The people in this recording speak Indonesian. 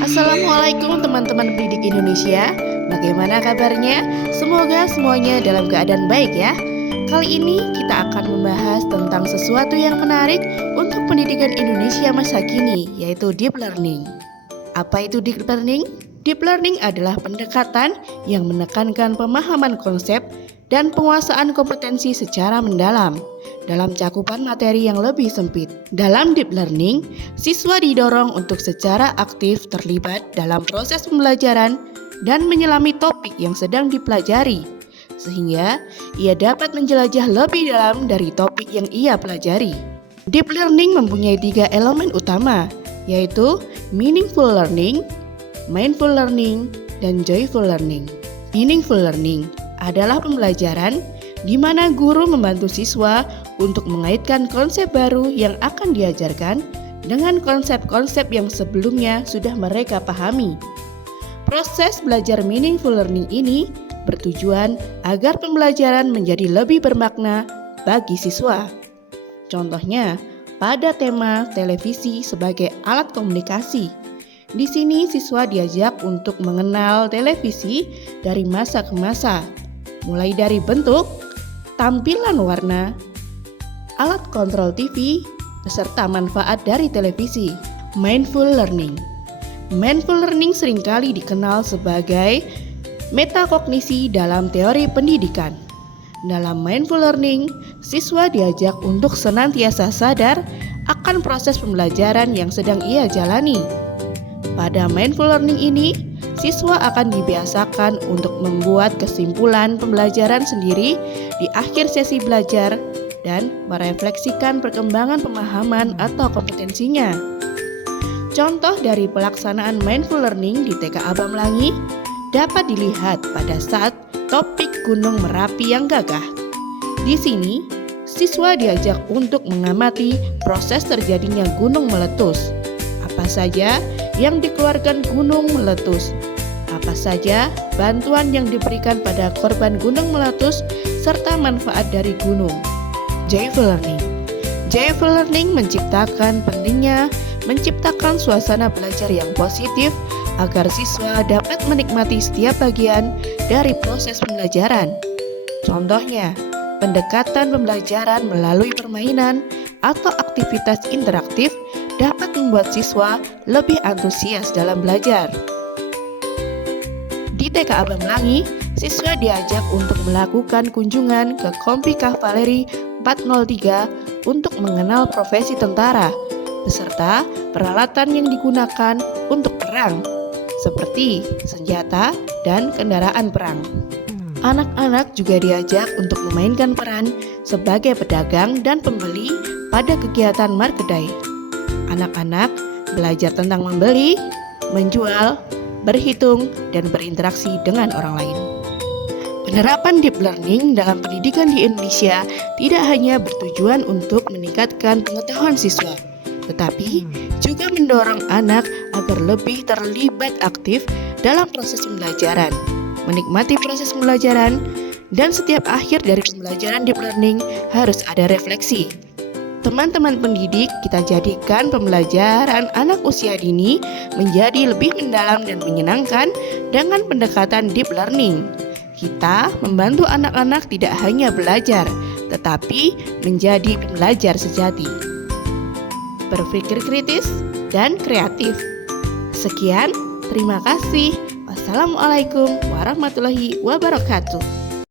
Assalamualaikum teman-teman pendidik Indonesia. Bagaimana kabarnya? Semoga semuanya dalam keadaan baik ya. Kali ini kita akan membahas tentang sesuatu yang menarik untuk pendidikan Indonesia masa kini, yaitu deep learning. Apa itu deep learning? Deep learning adalah pendekatan yang menekankan pemahaman konsep dan penguasaan kompetensi secara mendalam dalam cakupan materi yang lebih sempit. Dalam deep learning, siswa didorong untuk secara aktif terlibat dalam proses pembelajaran dan menyelami topik yang sedang dipelajari, sehingga ia dapat menjelajah lebih dalam dari topik yang ia pelajari. Deep learning mempunyai 3 elemen utama, yaitu meaningful learning, mindful learning, dan joyful learning. Meaningful learning adalah pembelajaran di mana guru membantu siswa untuk mengaitkan konsep baru yang akan diajarkan dengan konsep-konsep yang sebelumnya sudah mereka pahami. Proses belajar meaningful learning ini bertujuan agar pembelajaran menjadi lebih bermakna bagi siswa. Contohnya, pada tema televisi sebagai alat komunikasi. Di sini siswa diajak untuk mengenal televisi dari masa ke masa, mulai dari bentuk, tampilan warna, alat kontrol TV, beserta manfaat dari televisi. Mindful learning. Mindful learning seringkali dikenal sebagai metakognisi dalam teori pendidikan. Dalam mindful learning, siswa diajak untuk senantiasa sadar akan proses pembelajaran yang sedang ia jalani. Pada mindful learning ini, siswa akan dibiasakan untuk membuat kesimpulan pembelajaran sendiri di akhir sesi belajar dan merefleksikan perkembangan pemahaman atau kompetensinya. Contoh dari pelaksanaan mindful learning di TK Abam Langi dapat dilihat pada saat topik Gunung Merapi yang gagah. Di sini, siswa diajak untuk mengamati proses terjadinya gunung meletus. Apa saja yang dikeluarkan gunung meletus? Apa saja bantuan yang diberikan pada korban gunung meletus serta manfaat dari gunung? Joyful learning. Joyful learning menciptakan pentingnya menciptakan suasana belajar yang positif agar siswa dapat menikmati setiap bagian dari proses pembelajaran. Contohnya, pendekatan pembelajaran melalui permainan atau aktivitas interaktif dapat membuat siswa lebih antusias dalam belajar. Di TK Abam Langi, siswa diajak untuk melakukan kunjungan ke Kompi Kavaleri 403 untuk mengenal profesi tentara, beserta peralatan yang digunakan untuk perang, seperti senjata dan kendaraan perang. Anak-anak juga diajak untuk memainkan peran sebagai pedagang dan pembeli pada kegiatan markedai. Anak-anak belajar tentang membeli, menjual, berhitung, dan berinteraksi dengan orang lain. Penerapan deep learning dalam pendidikan di Indonesia tidak hanya bertujuan untuk meningkatkan pengetahuan siswa, tetapi juga mendorong anak agar lebih terlibat aktif dalam proses pembelajaran, menikmati proses pembelajaran, dan setiap akhir dari pembelajaran deep learning harus ada refleksi. Teman-teman pendidik, kita jadikan pembelajaran anak usia dini menjadi lebih mendalam dan menyenangkan dengan pendekatan deep learning. Kita membantu anak-anak tidak hanya belajar, tetapi menjadi pembelajar sejati. Berpikir kritis dan kreatif. Sekian, terima kasih. Wassalamualaikum warahmatullahi wabarakatuh.